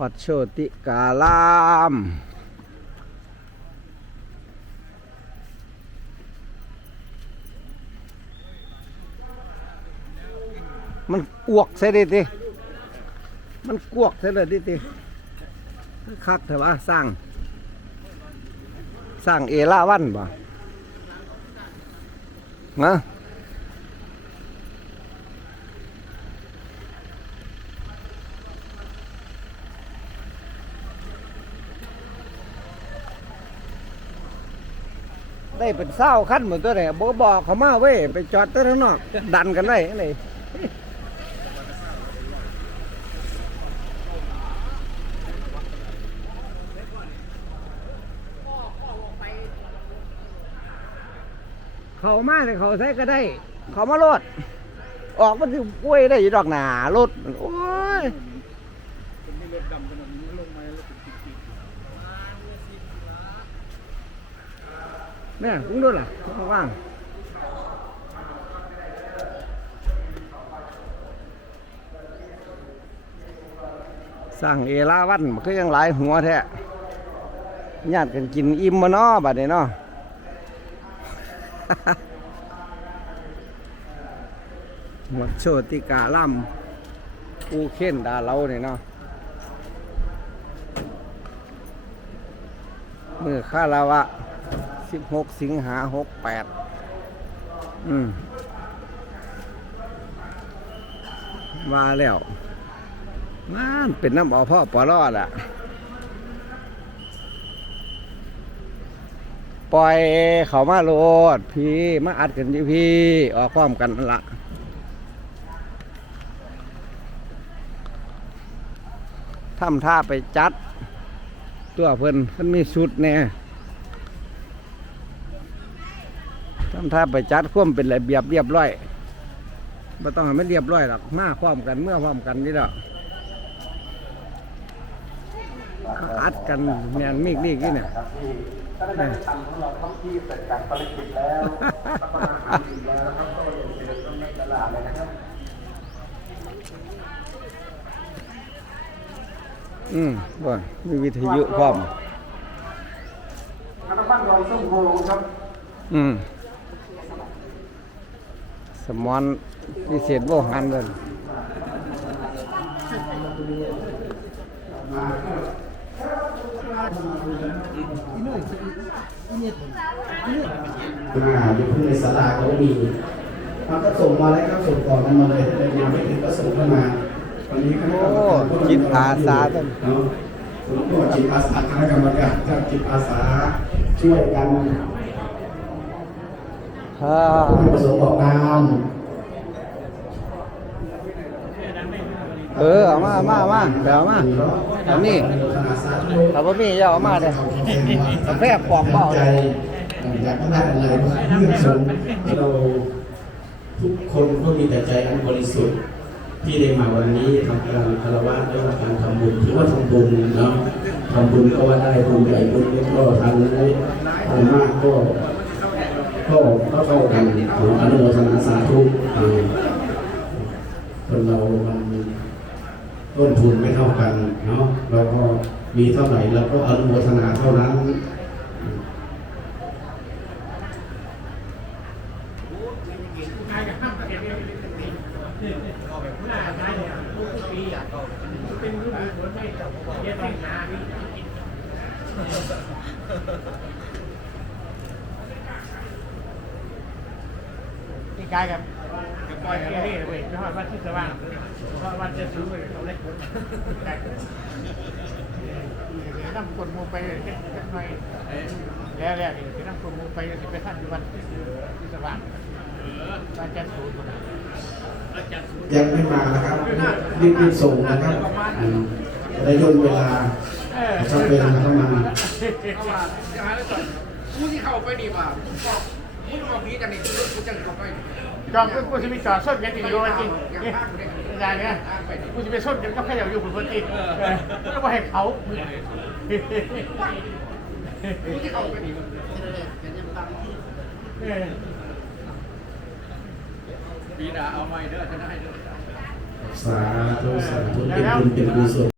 วัดโชติกาลามมันอวกใส่ดิติมันกวกใส่เลยดิติคักเถอะวะสร้าง สร้างเอราวันบ่นะ ได้เป็นเศร้าขั้นเหมือนตัวไหนบอกบอกเขามาเว้ยไปจอดตัวข้างนอก ดันกันไว้อะไรเขามาเนี่ยเขาใช้ก็ได้ เขามาโลด ออกมันคือกล้วยได้ยู่ดอกหนารถโอ้ยเนี่ยคุณดูล่ะว่างสั่งเอลาวันมันก็ยังหลายหัวแท้ญาติกันกินอิ่มมาเนาะบัดนี้เนาะวัดโชติกาล่ำปูเข้นดาเราเนี่ยเนาะมือข้าลาวะ สิบหกสิงหาหกแปดอืมมาแล้วนั่นเป็นน้ำเอพ่อปลอดอะปล่อยเขามาโลดพี่ มาอัดกันอยู่พี่ ออกพร้อมกันนั่นละทำท่าไปจัด ตัวเพิ่นเพิ่นมีสุดแน่ ทำท่าไปจัดควมเป็นระเบียบเรียบร้อยไม่ต้องให้มันเรียบร้อยหรอกมาพร้อมกันเมื่อพร้อมกันนี่แหละอัดกันแนนมีกนี่กี่เนี่ยแม่อืมบ่นมีวิทยุพร้อมคณะบ้านเราส้มโพครับ อืม สมอนพิเศษโบหันเลยมาอยู่ในศาลาก็มีมันก็ส่งมาแล้วครับส่งต่อกันมาเลยเลยมาไม่ถึงก็ส่งเข้ามาวันนี้ก็จิตอาสาท่านเนาะผมก็จิตอาสาคณะกรรมการจิตอาสาช่วยกัน ฮ่าผู้ประสงค์ออกนามเออเอามาเอามาเอามาเดี๋ยวเอามาอันนี้ถ้าบ่มีอย่เอามาเด้อกาแฟปอกเปล่าใจอยากได้อะไรเรื่องสงเราทุกคนก็มีแต่ใจอันบริสุทธิ์ที่ได้มาวันนี้ทำการคารวะและการทำบุญถือว่าทำบุญเนาะทำบุญก็ว่าได้บุญใหญ่บุญเล็กก็ทำน้อยทำมากก็ ก็ก็เท่ากันขออนุโมทนาสาธุคนเรามันต้นทุนไม่เท่ากันเนาะเราก็มีเท่าไหร่เราก็อนุโมทนาเท่านั้นนี่กา ยกับกับปล่อยกันนี่เว้ยไม่ฮอดวันที่สว่างเพราะวันจะสูงเลยเขาเล็กคนนั่งกดมูไปเล็กน้อยแล้วแล้วนี่นั่งกดมูไปจะไปท่านอยู่วันที่สว่างวันจะสูงยังไม่มานะครับรีบรีบส่งนะครับอืมจะได้ย่นเวลาชอบเวลาเข้ามากูที่เข้าไปนี่ว่า กูบอมกันนี่กูจะเข้าไปจอมกูจะมีจอดส้นกันจริงอยู่จริงอย่างเนี้ยกูจะไปส้นกันก็แค่อยู่บนพื้นที่ไม่ว่าให้เขากูที่เขาไปนี่ปีหน้าเอาใหม่เด้อจะได้เด้อสาธุสาธุเป็นบุญเป็นกุศล